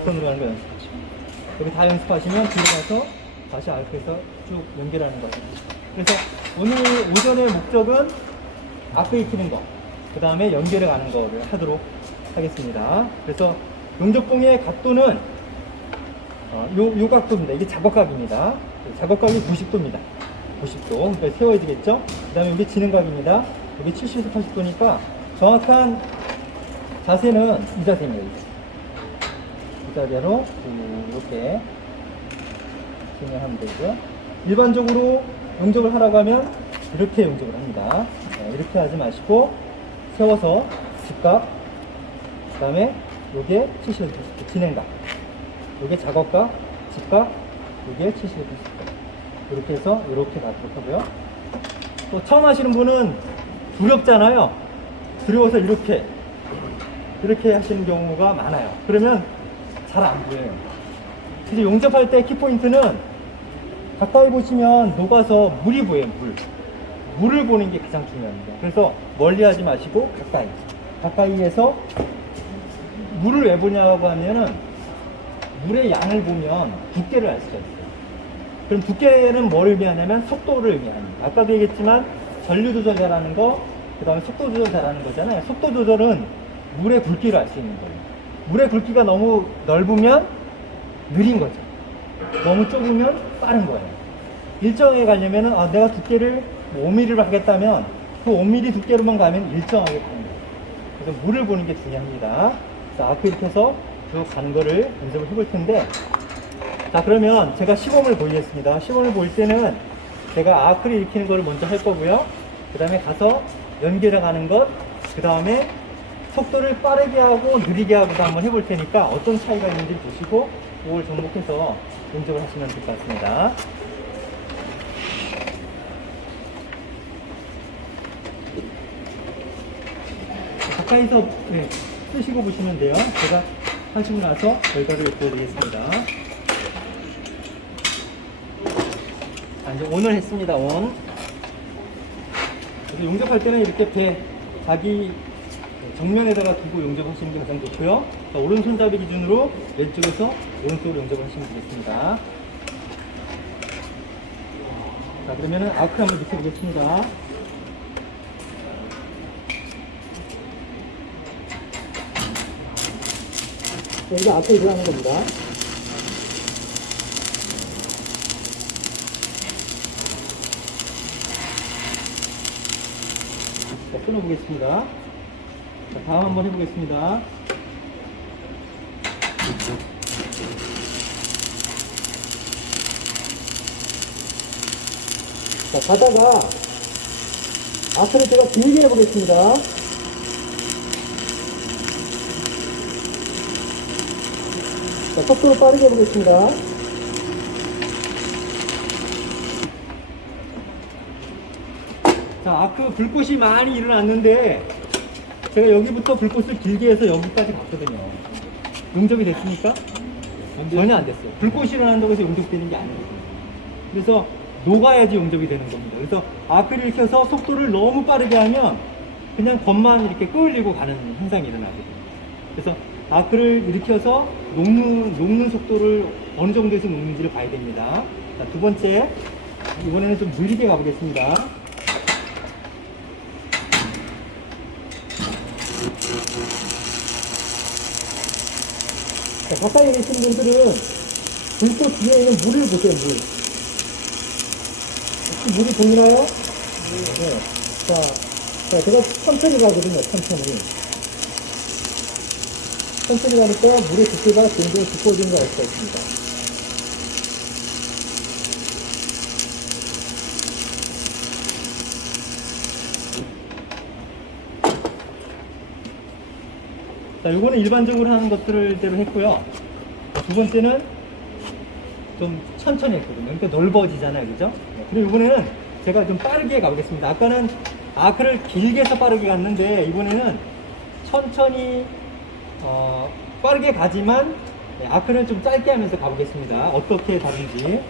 직선으로 하는 거 연습하시고, 여기 다 연습하시면 들어가서 다시 아크에서 쭉 연결하는 거예요. 그래서 오늘 오전의 목적은 아크 익히는 거, 그 다음에 연결해 가는 거를 하도록 하겠습니다. 그래서 용접봉의 각도는 요 각도입니다. 이게 작업각입니다. 작업각이 90도입니다. 90도. 그러니까 세워지겠죠? 그 다음에 여기 진행각입니다. 여기 70에서 80도니까 정확한 자세는 이 자세입니다. 이 자세로 이렇게 진행하면 되고요. 일반적으로 용접을 하라고 하면 이렇게 용접을 합니다. 이렇게 하지 마시고 세워서 직각, 그 다음에 요게 70에서 90도 진행각, 요게 작업각, 직각, 요게 70에서 90도 이렇게 해서 이렇게 가도록 하고요. 또 처음 하시는 분은 두렵잖아요. 두려워서 이렇게 하시는 경우가 많아요. 그러면 잘 안 보여요. 그래서 용접할 때 키포인트는 가까이 보시면 녹아서 물이 보여요. 물을 보는 게 가장 중요합니다. 그래서 멀리 하지 마시고 가까이에서 물을 왜 보냐고 하면은 물의 양을 보면 두께를 알 수가 있어요. 그럼 두께는 뭐를 의미하냐면 속도를 의미합니다. 아까도 얘기했지만 전류 조절 잘하는 거, 그 다음에 속도 조절 잘하는 거잖아요. 속도 조절은 물의 굵기를 알 수 있는 거예요. 물의 굵기가 너무 넓으면 느린 거죠. 너무 좁으면 빠른 거예요. 일정하게 가려면은 내가 두께를 5mm를 하겠다면 그 5mm 두께로만 가면 일정하게 가는 거예요. 그래서 물을 보는 게 중요합니다. 자, 아크 이렇게 해서 쭉 가는 거를 연습을 해볼 텐데, 자, 그러면 제가 시범을 보이겠습니다. 시범을 보일 때는 제가 아크를 일으키는 걸 먼저 할 거고요. 그 다음에 가서 연결해 가는 것, 그 다음에 속도를 빠르게 하고 느리게 하고도 한번 해볼 테니까 어떤 차이가 있는지 보시고 그걸 접목해서 용접을 하시면 될 것 같습니다. 가까이서 쓰시고 보시면 돼요. 제가 하시고 나서 결과를 보여드리겠습니다. 자, 이제 온을 했습니다. 온. 그래서 용접할 때는 이렇게 자기 정면에다가 두고 용접하시는 게 가장 좋고요. 자, 오른손잡이 기준으로 왼쪽에서 오른쪽으로 용접을 하시면 되겠습니다. 자, 그러면은 아크 한번 익혀보겠습니다. 여기가 아크 들어가는 겁니다. 자, 끊어보겠습니다. 자, 다음 한번 해보겠습니다. 자, 가다가 아크를 제가 길게 해보겠습니다. 자, 속도를 빠르게 해보겠습니다. 자, 아크 불꽃이 많이 일어났는데 제가 여기부터 불꽃을 길게 해서 여기까지 갔거든요. 용접이 됐습니까? 전혀 안 됐어요. 불꽃이 일어난다고 해서 용접되는 게 아니거든요. 그래서 녹아야지 용접이 되는 겁니다. 그래서 아크를 일으켜서 속도를 너무 빠르게 하면 그냥 겉만 이렇게 끌리고 가는 현상이 일어나거든요. 그래서 아크를 일으켜서 녹는 속도를 어느 정도에서 녹는지를 봐야 됩니다. 자, 두 번째, 이번에는 좀 느리게 가보겠습니다. 자, 가까이 계신 분들은 불꽃 뒤에 있는 물을 보세요, 물. 혹시 물이 보이나요? 네. 자, 제가 천천히 가거든요, 천천히 가니까 물의 두께가 굉장히 두꺼워지는 걸 알 수가 있습니다. 자, 요거는 일반적으로 하는 것들대로 했고요. 두 번째는 좀 천천히 했거든요. 그러니까 넓어지잖아요, 그죠? 그리고 이번에는 제가 좀 빠르게 가보겠습니다. 아까는 아크를 길게 해서 빠르게 갔는데 이번에는 천천히 빠르게 가지만 아크를 좀 짧게 하면서 가보겠습니다. 어떻게 다른지.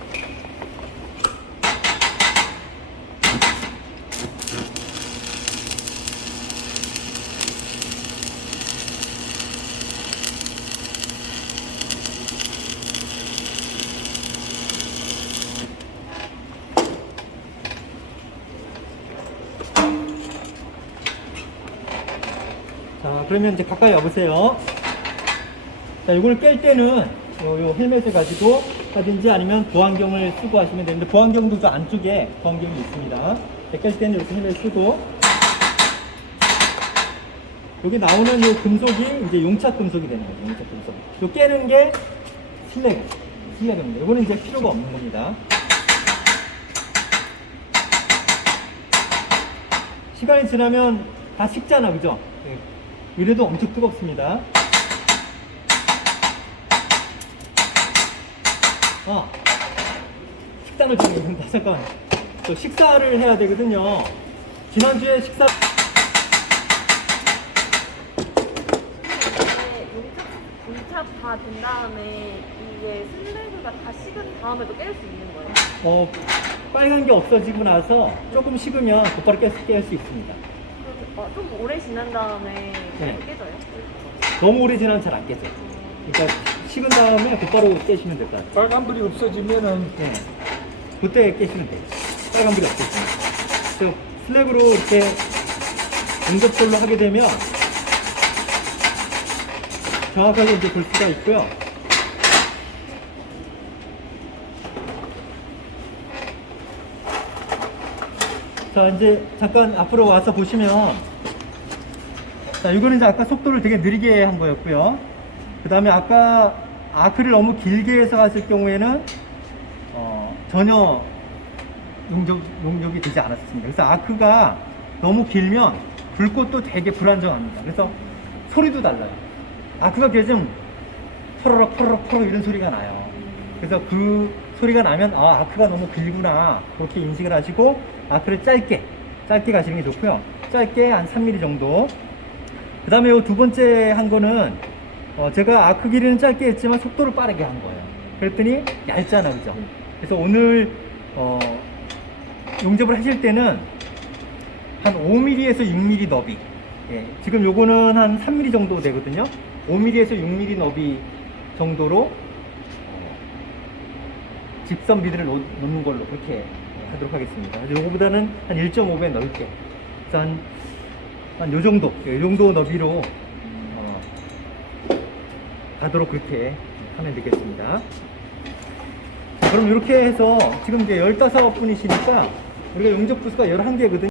그러면 이제 가까이 와보세요. 자, 이걸 깰 때는 요 헬멧을 가지고 하든지 아니면 보안경을 쓰고 하시면 되는데, 보안경도 저 안쪽에 보안경이 있습니다. 깰 때는 이렇게 헬멧 쓰고, 여기 나오는 요 금속이 이제 용착 금속이 되는 거죠. 용착 금속. 요 깨는 게 슬래그입니다. 이거는 이제 필요가 없는 겁니다. 시간이 지나면 다 식잖아, 그죠? 이래도 엄청 뜨겁습니다. 식단을 정해준다. 잠깐. 또 식사를 해야 되거든요. 지난주에 식사. 용착 다 된 다음에 이게 슬래그가 다 식은 다음에도 깰 수 있는 거예요? 빨간 게 없어지고 나서 조금 식으면 곧바로 깰 수 있습니다. 좀 오래 지난 다음에 네. 깨져요? 너무 오래 지나면 잘 안 깨져. 그러니까 식은 다음에 곧바로 깨시면 될 것 같아요. 빨간불이 없어지면은 네. 그때 깨시면 돼요. 빨간불이 없어지면. 그래서 슬랩으로 이렇게 응접솔로 하게 되면 정확하게 이제 볼 수가 있고요. 자, 이제 잠깐 앞으로 와서 보시면, 자, 이거는 이제 아까 속도를 되게 느리게 한 거였고요. 그 다음에 아까 아크를 너무 길게 해서 갔을 경우에는 전혀 용접이 되지 않았습니다. 그래서 아크가 너무 길면 불꽃도 되게 불안정합니다. 그래서 소리도 달라요. 아크가 길어지면 포로록 포로록 포로록 이런 소리가 나요. 그래서 그 소리가 나면 아크가 너무 길구나, 그렇게 인식을 하시고 아크를 짧게 가시는 게 좋고요. 짧게 한 3mm 정도. 그 다음에 이 두 번째 한 거는 제가 아크 길이는 짧게 했지만 속도를 빠르게 한 거예요. 그랬더니 얇잖아, 그죠? 그래서 오늘 용접을 하실 때는 한 5mm에서 6mm 너비, 지금 요거는 한 3mm 정도 되거든요. 5mm에서 6mm 너비 정도로 직선 비드를 놓는 걸로 그렇게 하도록 하겠습니다. 그래서 요거보다는 한 1.5배 넓게, 그래서 한 요 정도 너비로 가도록 그렇게 하면 되겠습니다. 그럼 이렇게 해서 지금 이제 15분이시니까 우리가 용접 부스가 11개거든요.